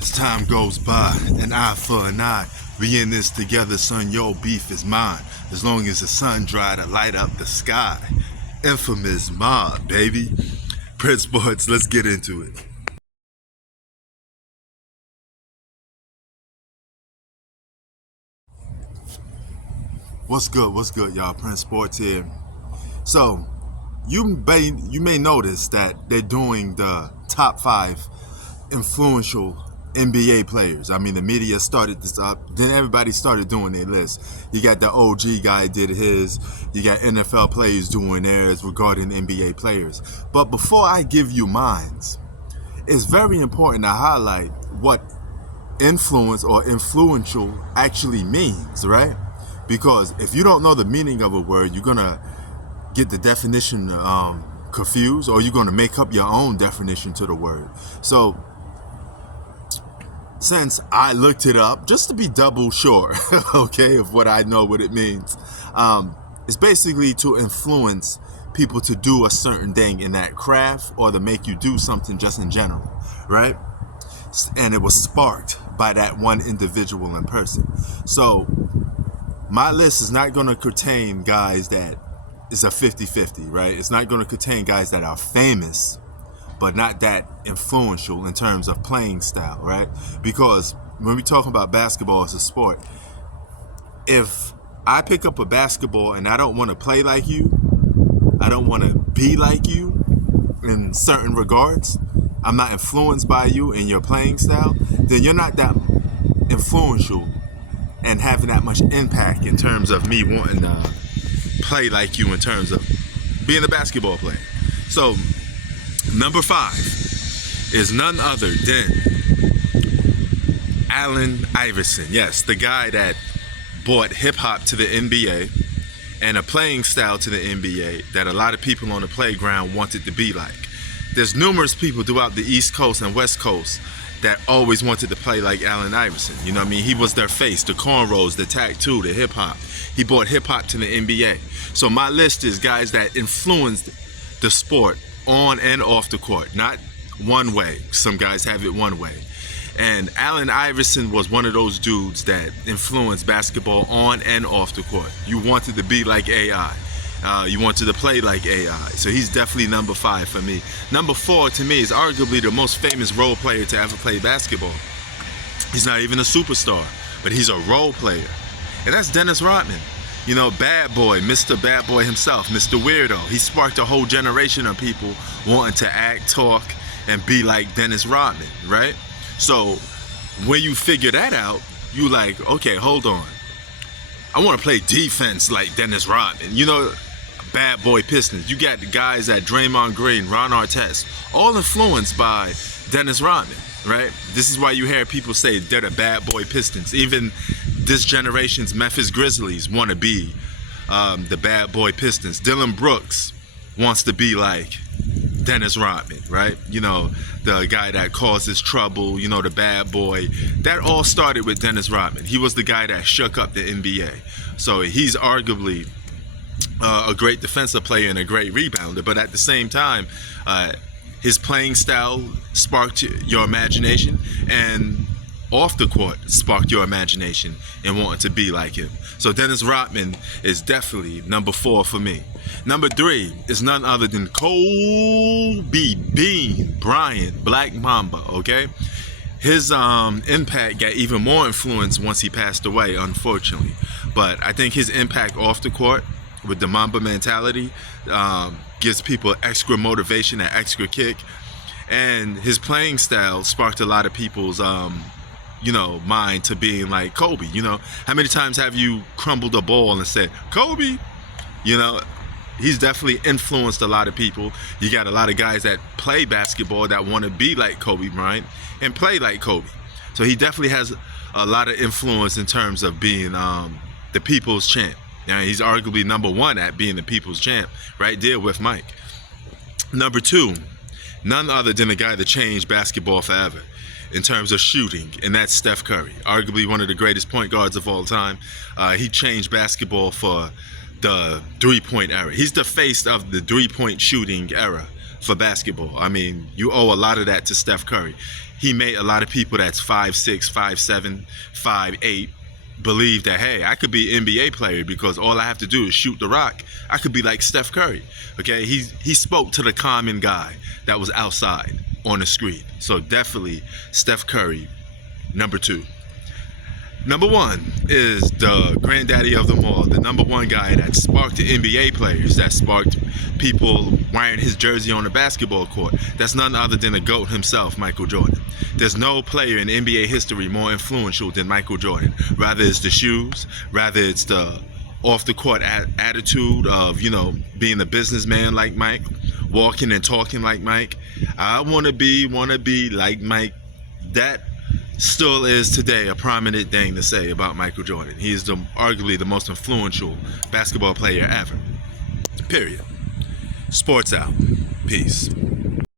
As time goes by, an eye for an eye. We in this together, son. Your beef is mine. As long as the sun dry to light up the sky. Infamous mob, baby. Prince Sports, let's get into it. What's good, y'all? Prince Sports here. So, you may notice that they're doing the top 5 influential NBA players. I mean, the media started this up, then everybody started doing their list. You got the OG guy did his, you got NFL players doing theirs regarding NBA players. But before I give you mines, it's very important to highlight what influence or influential actually means, right? Because if you don't know the meaning of a word, you're gonna get the definition confused, or you're gonna make up your own definition to the word. So since I looked it up just to be double sure, okay, of what I know what it means, it's basically to influence people to do a certain thing in that craft, or to make you do something just in general, right? And it was sparked by that one individual in person. So my list is not going to contain guys that is a 50-50, right? It's not going to contain guys that are famous but not that influential in terms of playing style, right? Because when we talk about basketball as a sport, if I pick up a basketball and I don't want to play like you, I don't want to be like you in certain regards, I'm not influenced by you in your playing style, then you're not that influential and having that much impact in terms of me wanting to play like you in terms of being a basketball player. So number 5 is none other than Allen Iverson. Yes, the guy that brought hip-hop to the NBA and a playing style to the NBA that a lot of people on the playground wanted to be like. There's numerous people throughout the East Coast and West Coast that always wanted to play like Allen Iverson. You know what I mean? He was their face, the cornrows, the tattoo, the hip-hop. He brought hip-hop to the NBA. So my list is guys that influenced the sport on and off the court, not one way. Some guys have it one way. And Allen Iverson was one of those dudes that influenced basketball on and off the court. You wanted to be like AI. You wanted to play like AI. So he's definitely number 5 for me. Number 4 to me is arguably the most famous role player to ever play basketball. He's not even a superstar, but he's a role player. And that's Dennis Rodman. You know, bad boy, Mr. Bad Boy himself, Mr. Weirdo. He sparked a whole generation of people wanting to act, talk, and be like Dennis Rodman, right? So when you figure that out, you like, okay, hold on. I want to play defense like Dennis Rodman. You know, Bad Boy Pistons. You got the guys at Draymond Green, Ron Artest, all influenced by Dennis Rodman, right? This is why you hear people say they're the Bad Boy Pistons. Even this generation's Memphis Grizzlies want to be the Bad Boy Pistons. Dylan Brooks wants to be like Dennis Rodman, right? You know, the guy that causes trouble, you know, the bad boy. That all started with Dennis Rodman. He was the guy that shook up the NBA. So he's arguably a great defensive player and a great rebounder, but at the same time, his playing style sparked your imagination, and off the court sparked your imagination and wanting to be like him. So Dennis Rodman is definitely number 4 for me. Number 3 is none other than Kobe Bean Bryant, Black Mamba, okay? His impact got even more influence once he passed away, unfortunately. But I think his impact off the court with the Mamba mentality gives people extra motivation, an extra kick. And his playing style sparked a lot of people's you know, mind to being like Kobe. You know, how many times have you crumbled a ball and said, Kobe? You know, he's definitely influenced a lot of people. You got a lot of guys that play basketball that want to be like Kobe Bryant and play like Kobe. So he definitely has a lot of influence in terms of being the people's champ. Now, he's arguably number 1 at being the people's champ, right there with Mike. Number 2, none other than the guy that changed basketball forever in terms of shooting, and that's Steph Curry, arguably one of the greatest point guards of all time. He changed basketball for the three-point era. He's the face of the three-point shooting era for basketball. I mean, you owe a lot of that to Steph Curry. He made a lot of people that's 5'6", 5'7", 5'8", believe that, hey, I could be an NBA player because all I have to do is shoot the rock. I could be like Steph Curry. Okay, he spoke to the common guy that was outside on the screen. So definitely Steph Curry, number 2. Number 1 is the granddaddy of them all, the number 1 guy that sparked the NBA players, that sparked people wearing his jersey on the basketball court. That's none other than the GOAT himself, Michael Jordan. There's no player in NBA history more influential than Michael Jordan. Rather it's the shoes, rather it's the off the court attitude of, you know, being a businessman like Mike, walking and talking like Mike. I want to be like Mike. That still is today a prominent thing to say about Michael Jordan. He is arguably the most influential basketball player ever. Period. Sports out. Peace.